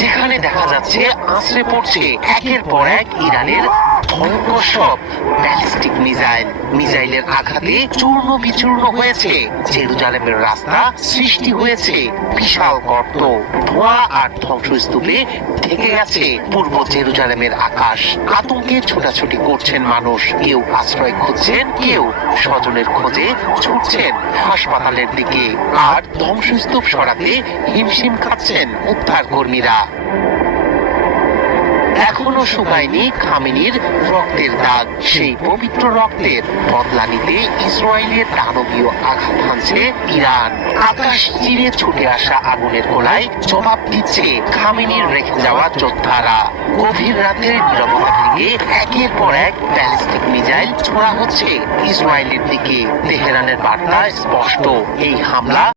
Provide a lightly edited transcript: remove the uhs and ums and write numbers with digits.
যেখানে দেখা যাচ্ছে আছড়ে পড়ছে একের পর এক ইরানের ভয়ঙ্কর সব ব্যালিস্টিক মিসাইলের আঘাতে চূর্ণ বিচূর্ণ হয়েছে জেরুজালেমের রাস্তা, সৃষ্টি হয়েছে বিশাল গর্ত, ধোঁয়া আর ধ্বংসস্তূপে ঢেকে গেছে পূর্ব জেরুজালেমের আকাশ। আতঙ্কে ছোটাছুটি করছেন মানুষ, কেউ আশ্রয় খুঁজছেন, কেউ স্বজনের খোঁজে ছুটছেন হাসপাতালের দিকে, আর ধ্বংসস্তূপ সরাতে হিমশিম খাচ্ছেন উদ্ধার কর্মীরা। এখনো শুকায়নি খামেনির রক্তের দাগ, সেই পবিত্র রক্তের বদলা নিতে ইসরায়েলের দানবীয় আঘাত হানছে ইরান। আকাশ চিরে ছুটে আসা আগুনের গোলায় জবাব দিচ্ছে খামেনির রেখে যাওয়া যোদ্ধারা। গভীর রাতের নীরবতা ভেঙে একের পর এক ব্যালিস্টিক মিসাইল ছোড়া হচ্ছে ইসরায়েলের দিকে। তেহরানের বার্তা স্পষ্ট, এই হামলা